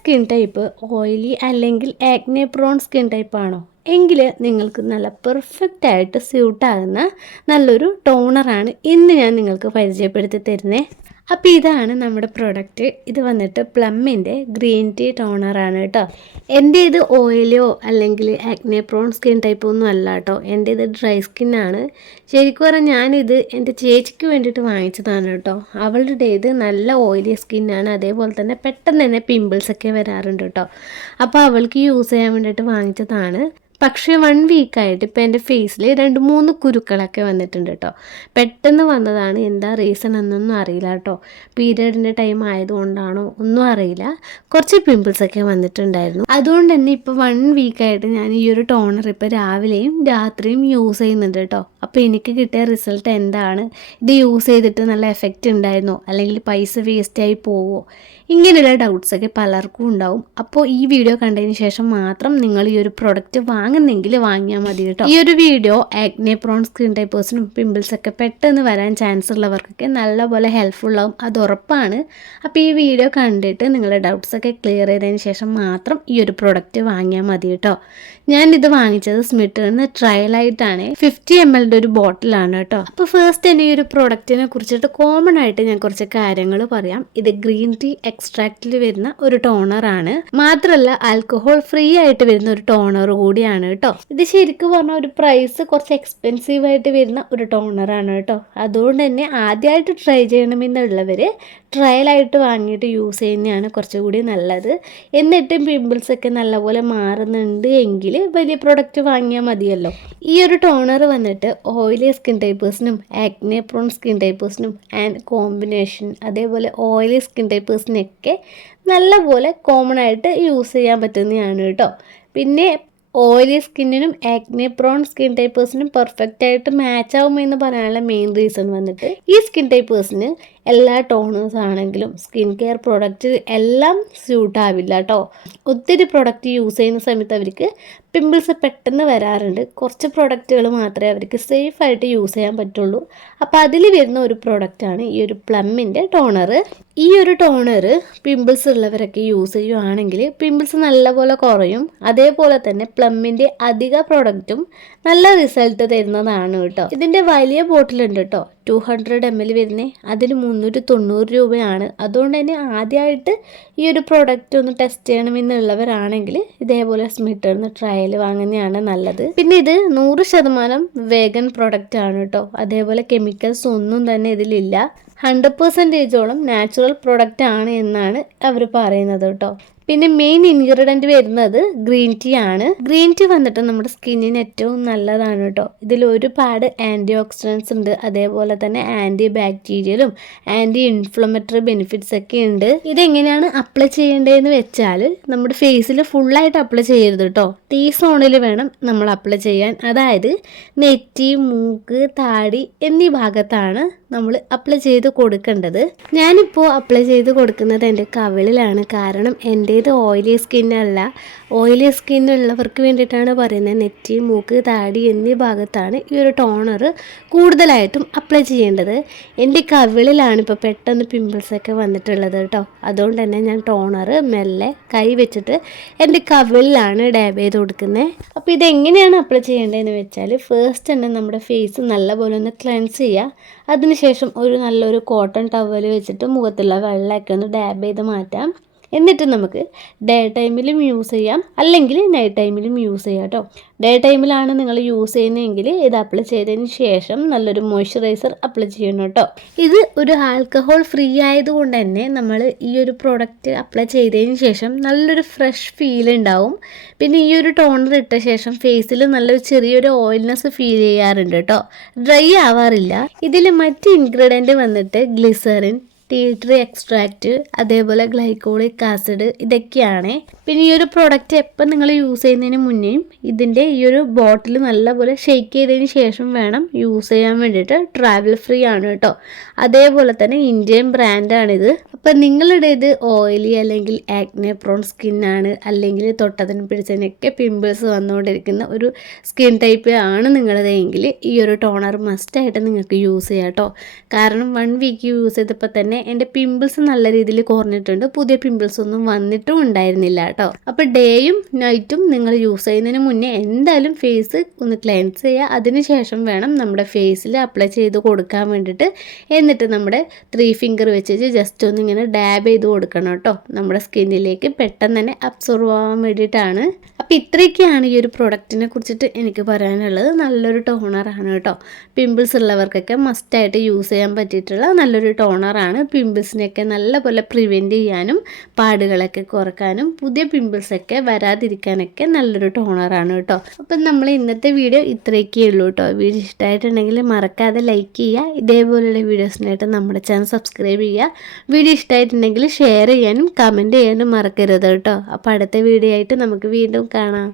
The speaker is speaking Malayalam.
സ്കിൻ ടൈപ്പ് ഓയിലി അല്ലെങ്കിൽ ആക്നെ പ്രോൺ സ്കിൻ ടൈപ്പാണോ എങ്കിൽ നിങ്ങൾക്ക് നല്ല പെർഫെക്റ്റ് ആയിട്ട് സ്യൂട്ടാകുന്ന നല്ലൊരു ടോണറാണ് ഇന്ന് ഞാൻ നിങ്ങൾക്ക് പരിചയപ്പെടുത്തി തരുന്നത്. അപ്പോൾ ഇതാണ് നമ്മുടെ പ്രൊഡക്റ്റ്. ഇത് വന്നിട്ട് പ്ലമ്മിൻ്റെ ഗ്രീൻ ടീ ടോണറാണ് കേട്ടോ. എൻ്റെ ഇത് ഓയിലോ അല്ലെങ്കിൽ ആക്നെ പ്രോൺ സ്കിൻ ടൈപ്പ് ഒന്നും അല്ല കേട്ടോ. എൻ്റെ ഇത് ഡ്രൈ സ്കിന്നാണ്. ശരിക്കും പറഞ്ഞാൽ ഞാനിത് എൻ്റെ ചേച്ചിക്ക് വേണ്ടിയിട്ട് വാങ്ങിച്ചതാണ് കേട്ടോ. അവളുടെ ഇത് നല്ല ഓയിലി സ്കിന്നാണ്, അതേപോലെ തന്നെ പെട്ടെന്ന് തന്നെ പിമ്പിൾസൊക്കെ വരാറുണ്ട് കേട്ടോ. അപ്പോൾ അവൾക്ക് യൂസ് ചെയ്യാൻ വേണ്ടിയിട്ട് വാങ്ങിച്ചതാണ്. പക്ഷേ 1 വീക്കായിട്ട് ഇപ്പോൾ എൻ്റെ ഫേസിൽ 2-3 കുരുക്കളൊക്കെ വന്നിട്ടുണ്ട് കേട്ടോ. പെട്ടെന്ന് വന്നതാണ്, എന്താ റീസൺ എന്നൊന്നും അറിയില്ല കേട്ടോ. പീരിയഡിൻ്റെ ടൈം ആയതുകൊണ്ടാണോ ഒന്നും അറിയില്ല. കുറച്ച് പിമ്പിൾസൊക്കെ വന്നിട്ടുണ്ടായിരുന്നു. അതുകൊണ്ട് തന്നെ ഇപ്പോൾ 1 വീക്കായിട്ട് ഞാൻ ഈ ഒരു ടോണർ ഇപ്പോൾ രാവിലെയും രാത്രിയും യൂസ് ചെയ്യുന്നുണ്ട് കേട്ടോ. അപ്പോൾ എനിക്ക് കിട്ടിയ റിസൾട്ട് എന്താണ്, ഇത് യൂസ് ചെയ്തിട്ട് നല്ല എഫക്റ്റ് ഉണ്ടായിരുന്നോ അല്ലെങ്കിൽ പൈസ വേസ്റ്റായി പോവോ, ഇങ്ങനെയുള്ള ഡൗട്ട്സൊക്കെ പലർക്കും ഉണ്ടാവും. അപ്പോൾ ഈ വീഡിയോ കണ്ടതിന് ശേഷം മാത്രം നിങ്ങൾ ഈ ഒരു പ്രൊഡക്റ്റ് വാങ്ങുന്നെങ്കിൽ വാങ്ങിയാൽ മതി കേട്ടോ. ഈ ഒരു വീഡിയോ ആക്നെ പ്രോൺ സ്കിൻ ടൈപ്പേഴ്സിനും പിമ്പിൾസൊക്കെ പെട്ടെന്ന് വരാൻ ചാൻസ് ഉള്ളവർക്കൊക്കെ നല്ലപോലെ ഹെൽപ്ഫുൾ ആവും, അത് ഉറപ്പാണ്. അപ്പോൾ ഈ വീഡിയോ കണ്ടിട്ട് നിങ്ങളുടെ ഡൗട്ട്സൊക്കെ ക്ലിയർ ചെയ്തതിന് ശേഷം മാത്രം ഈ ഒരു പ്രൊഡക്റ്റ് വാങ്ങിയാൽ മതി കേട്ടോ. ഞാനിത് വാങ്ങിച്ചത് സ്മിറ്ററിന്ന് ട്രയലായിട്ടാണ്. 50 ml ഒരു ബോട്ടിലാണ് കേട്ടോ. അപ്പോൾ ഫസ്റ്റ് തന്നെ ഈ ഒരു പ്രൊഡക്റ്റിനെ കുറിച്ചിട്ട് കോമൺ ആയിട്ട് ഞാൻ കുറച്ച് കാര്യങ്ങൾ പറയാം. ഇത് ഗ്രീൻ ടീ എക്സ്ട്രാക്റ്റിൽ വരുന്ന ഒരു ടോണറാണ്, മാത്രമല്ല ആൽക്കഹോൾ ഫ്രീ ആയിട്ട് വരുന്ന ഒരു ടോണർ കൂടിയാണ് കേട്ടോ. ഇത് ശരിക്കും പറഞ്ഞാൽ ഒരു പ്രൈസ് കുറച്ച് എക്സ്പെൻസീവ് ആയിട്ട് വരുന്ന ഒരു ടോണറാണ് കേട്ടോ. അതുകൊണ്ട് തന്നെ ആദ്യമായിട്ട് ട്രൈ ചെയ്യണമെന്നുള്ളവർ ട്രയലായിട്ട് വാങ്ങിയിട്ട് യൂസ് ചെയ്യുന്നതാണ് കുറച്ചുകൂടി നല്ലത്. എന്നിട്ടും പിമ്പിൾസൊക്കെ നല്ലപോലെ മാറുന്നുണ്ട് എങ്കിൽ വലിയ പ്രൊഡക്റ്റ് വാങ്ങിയാൽ മതിയല്ലോ. ഈ ഒരു ടോണർ വന്നിട്ട് ഓയിലി സ്കിൻ ടൈപ്പേഴ്സിനും ആക്നെ പ്രോൺ സ്കിൻ ടൈപ്പേഴ്സിനും ആൻഡ് കോമ്പിനേഷൻ അതേപോലെ ഓയിലി സ്കിൻ ടൈപ്പേഴ്സിനൊക്കെ നല്ലപോലെ കോമൺ ആയിട്ട് യൂസ് ചെയ്യാൻ പറ്റുന്നതാണ് കേട്ടോ. പിന്നെ ഓയിലി സ്കിന്നിനും ആക്നെ പ്രോൺ സ്കിൻ ടൈപ്പേഴ്സിനും പെർഫെക്റ്റ് ആയിട്ട് മാച്ച് ആവുമെന്ന് പറയാനുള്ള മെയിൻ റീസൺ വന്നിട്ട് ഈ സ്കിൻ ടൈപ്പേഴ്സിന് എല്ലാ ടോണേഴ്സ് ആണെങ്കിലും സ്കിൻ കെയർ പ്രോഡക്റ്റ് എല്ലാം സ്യൂട്ട് ആവില്ല കേട്ടോ. ഒത്തിരി പ്രൊഡക്റ്റ് യൂസ് ചെയ്യുന്ന സമയത്ത് അവർക്ക് പിമ്പിൾസ് പെട്ടെന്ന് വരാറുണ്ട്. കുറച്ച് പ്രൊഡക്റ്റുകൾ മാത്രമേ അവർക്ക് സേഫായിട്ട് യൂസ് ചെയ്യാൻ പറ്റുള്ളൂ. അപ്പോൾ അതിൽ വരുന്ന ഒരു പ്രൊഡക്റ്റാണ് ഈ ഒരു പ്ലമ്മിൻ്റെ ടോണർ. ഈ ഒരു ടോണർ പിമ്പിൾസ് ഉള്ളവരൊക്കെ യൂസ് ചെയ്യുകയാണെങ്കിൽ പിമ്പിൾസ് നല്ലപോലെ കുറയും. അതേപോലെ തന്നെ പ്ലമ്മിൻ്റെ അധിക പ്രൊഡക്റ്റും നല്ല റിസൾട്ട് തരുന്നതാണ് കേട്ടോ. ഇതിൻ്റെ വലിയ ബോട്ടിലുണ്ട് കേട്ടോ, 200 ml വരുന്നത്. അതിന് 390 രൂപയാണ്. അതുകൊണ്ട് തന്നെ ആദ്യമായിട്ട് ഈ ഒരു പ്രോഡക്റ്റ് ഒന്ന് ടെസ്റ്റ് ചെയ്യണമെന്നുള്ളവരാണെങ്കിൽ ഇതേപോലെ സ്മിറ്ററിന്ന് ട്രയൽ വാങ്ങുന്നതാണ് നല്ലത്. പിന്നെ ഇത് 100% വേഗൻ പ്രോഡക്റ്റ് ആണ് കേട്ടോ. അതേപോലെ കെമിക്കൽസ് ഒന്നും തന്നെ ഇതിലില്ല. 100%ഓളം നാച്ചുറൽ പ്രോഡക്റ്റ് ആണ് എന്നാണ് അവർ പറയുന്നത് കേട്ടോ. പിന്നെ മെയിൻ ഇൻഗ്രീഡിയൻറ്റ് വരുന്നത് ഗ്രീൻ ടീ ആണ്. ഗ്രീൻ ടീ വന്നിട്ട് നമ്മുടെ സ്കിന്നിന് ഏറ്റവും നല്ലതാണ് കേട്ടോ. ഇതിൽ ഒരുപാട് ആൻറ്റി ഓക്സിഡൻസ് ഉണ്ട്, അതേപോലെ തന്നെ ആൻറ്റി ബാക്ടീരിയലും ആൻറ്റി ഇൻഫ്ലമറ്ററി ബെനിഫിറ്റ്സ് ഒക്കെ ഉണ്ട്. ഇതെങ്ങനെയാണ് അപ്ലൈ ചെയ്യേണ്ടതെന്ന് വെച്ചാൽ നമ്മുടെ ഫേസിൽ ഫുള്ളായിട്ട് അപ്ലൈ ചെയ്യരുത് കേട്ടോ. ടീ സോണിൽ വേണം നമ്മൾ അപ്ലൈ ചെയ്യാൻ. അതായത് നെറ്റി, മൂക്ക്, താടി എന്നീ ഭാഗത്താണ് നമ്മൾ അപ്ലൈ ചെയ്ത് കൊടുക്കേണ്ടത്. ഞാനിപ്പോൾ അപ്ലൈ ചെയ്ത് കൊടുക്കുന്നത് എൻ്റെ കവിളിലാണ്. കാരണം എൻ്റേത് ഓയിലി സ്കിന്നല്ല. ഓയിലി സ്കിന്നുള്ളവർക്ക് വേണ്ടിയിട്ടാണ് പറയുന്നത്. നെറ്റി, മൂക്ക്, താടി എന്നീ ഭാഗത്താണ് ഈ ഒരു ടോണർ കൂടുതലായിട്ടും അപ്ലൈ ചെയ്യേണ്ടത്. എൻ്റെ കവിളിലാണ് ഇപ്പോൾ പെട്ടെന്ന് പിമ്പിൾസൊക്കെ വന്നിട്ടുള്ളത് കേട്ടോ. അതുകൊണ്ട് തന്നെ ഞാൻ ടോണർ മെല്ലെ കൈ വെച്ചിട്ട് എൻ്റെ കവിളിലാണ് ഡാബ് ചെയ്ത് കൊടുക്കുന്നത്. അപ്പോൾ ഇതെങ്ങനെയാണ് അപ്ലൈ ചെയ്യേണ്ടതെന്ന് വെച്ചാൽ ഫസ്റ്റ് തന്നെ നമ്മുടെ ഫേസ് നല്ലപോലെ ഒന്ന് ക്ലെൻസ് ചെയ്യുക. അതിനുശേഷം ഒരു നല്ലൊരു കോട്ടൺ ടവൽ വെച്ചിട്ട് മുഖത്തുള്ള വെള്ളമൊക്കെ ഒന്ന് ഡാബ് ചെയ്ത് മാറ്റാം. എന്നിട്ട് നമുക്ക് ഡേ ടൈമിലും യൂസ് ചെയ്യാം, അല്ലെങ്കിൽ നൈറ്റ് ടൈമിലും യൂസ് ചെയ്യാം കേട്ടോ. ഡേ ടൈമിലാണ് നിങ്ങൾ യൂസ് ചെയ്യുന്നതെങ്കിൽ ഇത് അപ്ലൈ ചെയ്തതിന് ശേഷം നല്ലൊരു മോയ്സ്ചറൈസർ അപ്ലൈ ചെയ്യണം കേട്ടോ. ഇത് ഒരു ആൽക്കഹോൾ ഫ്രീ ആയതുകൊണ്ട് തന്നെ നമ്മൾ ഈ ഒരു പ്രോഡക്റ്റ് അപ്ലൈ ചെയ്തതിന് ശേഷം നല്ലൊരു ഫ്രഷ് ഫീൽ ഉണ്ടാവും. പിന്നെ ഈ ഒരു ടോണർ ഇട്ട ശേഷം ഫേസിൽ നല്ലൊരു ചെറിയൊരു ഓയിൽനെസ് ഫീൽ ചെയ്യാറുണ്ട് കേട്ടോ. ഡ്രൈ ആവാറില്ല. ഇതിൽ മറ്റ് ഇൻഗ്രീഡിയൻറ്റ് വന്നിട്ട് ഗ്ലിസറിൻ, ടീ ട്രീ എക്സ്ട്രാക്റ്റ്, അതേപോലെ ഗ്ലൈക്കോളിക് ആസിഡ് ഇതൊക്കെയാണ്. പിന്നെ ഈ ഒരു പ്രോഡക്റ്റ് എപ്പം നിങ്ങൾ യൂസ് ചെയ്യുന്നതിന് മുന്നേയും ഇതിൻ്റെ ഈ ഒരു ബോട്ടിൽ നല്ലപോലെ ഷെയ്ക്ക് ചെയ്തതിന് ശേഷം വേണം യൂസ് ചെയ്യാൻ വേണ്ടിയിട്ട്. ട്രാവൽ ഫ്രീ ആണ് കേട്ടോ. അതേപോലെ തന്നെ ഇന്ത്യൻ ബ്രാൻഡാണിത്. അപ്പം നിങ്ങളുടെ ഇത് ഓയിലി അല്ലെങ്കിൽ ആക്നെ പ്രോൺ സ്കിന്നാണ്, അല്ലെങ്കിൽ തൊട്ടതിനും പിടിച്ചതിനൊക്കെ പിമ്പിൾസ് വന്നുകൊണ്ടിരിക്കുന്ന ഒരു സ്കിൻ ടൈപ്പ് ആണ് നിങ്ങളതെങ്കിൽ ഈ ഒരു ടോണർ മസ്റ്റായിട്ട് നിങ്ങൾക്ക് യൂസ് ചെയ്യാം കേട്ടോ. കാരണം 1 വീക്ക് യൂസ് ചെയ്തപ്പോൾ തന്നെ തന്നെ എൻ്റെ പിമ്പിൾസ് നല്ല രീതിയിൽ കുറഞ്ഞിട്ടുണ്ട്. പുതിയ പിമ്പിൾസ് ഒന്നും വന്നിട്ടും ഉണ്ടായിരുന്നില്ല കേട്ടോ. അപ്പോൾ ഡേയും നൈറ്റും നിങ്ങൾ യൂസ് ചെയ്യുന്നതിന് മുന്നേ എന്തായാലും ഫേസ് ഒന്ന് ക്ലെൻസ് ചെയ്യുക. അതിനുശേഷം വേണം നമ്മുടെ ഫേസിൽ അപ്ലൈ ചെയ്ത് കൊടുക്കാൻ വേണ്ടിയിട്ട്. എന്നിട്ട് നമ്മുടെ 3 ഫിംഗർ വെച്ചിട്ട് ജസ്റ്റ് ഒന്ന് ഇങ്ങനെ ഡാബ് ചെയ്ത് കൊടുക്കണം കേട്ടോ. നമ്മുടെ സ്കിന്നിലേക്ക് പെട്ടെന്ന് തന്നെ അബ്സോർവ് ആവാൻ വേണ്ടിയിട്ടാണ്. അപ്പോൾ ഇത്രയൊക്കെയാണ് ഈ ഒരു പ്രൊഡക്റ്റിനെ കുറിച്ചിട്ട് എനിക്ക് പറയാനുള്ളത്. നല്ലൊരു ടോണറാണ് കേട്ടോ. പിമ്പിൾസ് ഉള്ളവർക്കൊക്കെ മസ്റ്റായിട്ട് യൂസ് ചെയ്യാൻ പറ്റിയിട്ടുള്ള നല്ലൊരു ടോണറാണ്. പിമ്പിൾസിനെയൊക്കെ നല്ലപോലെ പ്രിവെൻറ്റ് ചെയ്യാനും പാടുകളൊക്കെ കുറക്കാനും പുതിയ പിമ്പിൾസൊക്കെ വരാതിരിക്കാനൊക്കെ നല്ലൊരു ടോണറാണ് കേട്ടോ. അപ്പം നമ്മൾ ഇന്നത്തെ വീഡിയോ ഇത്രയൊക്കെ ഉള്ളൂ കേട്ടോ. വീഡിയോ ഇഷ്ടമായിട്ടുണ്ടെങ്കിൽ മറക്കാതെ ലൈക്ക് ചെയ്യുക. ഇതേപോലെയുള്ള വീഡിയോസിനായിട്ട് നമ്മുടെ ചാനൽ സബ്സ്ക്രൈബ് ചെയ്യുക. വീഡിയോ ഇഷ്ടമായിട്ടുണ്ടെങ്കിൽ ഷെയർ ചെയ്യാനും കമൻറ്റ് ചെയ്യാനും മറക്കരുത് കേട്ടോ. അപ്പോൾ അടുത്ത വീഡിയോ ആയിട്ട് നമുക്ക് വീണ്ടും കാണാം.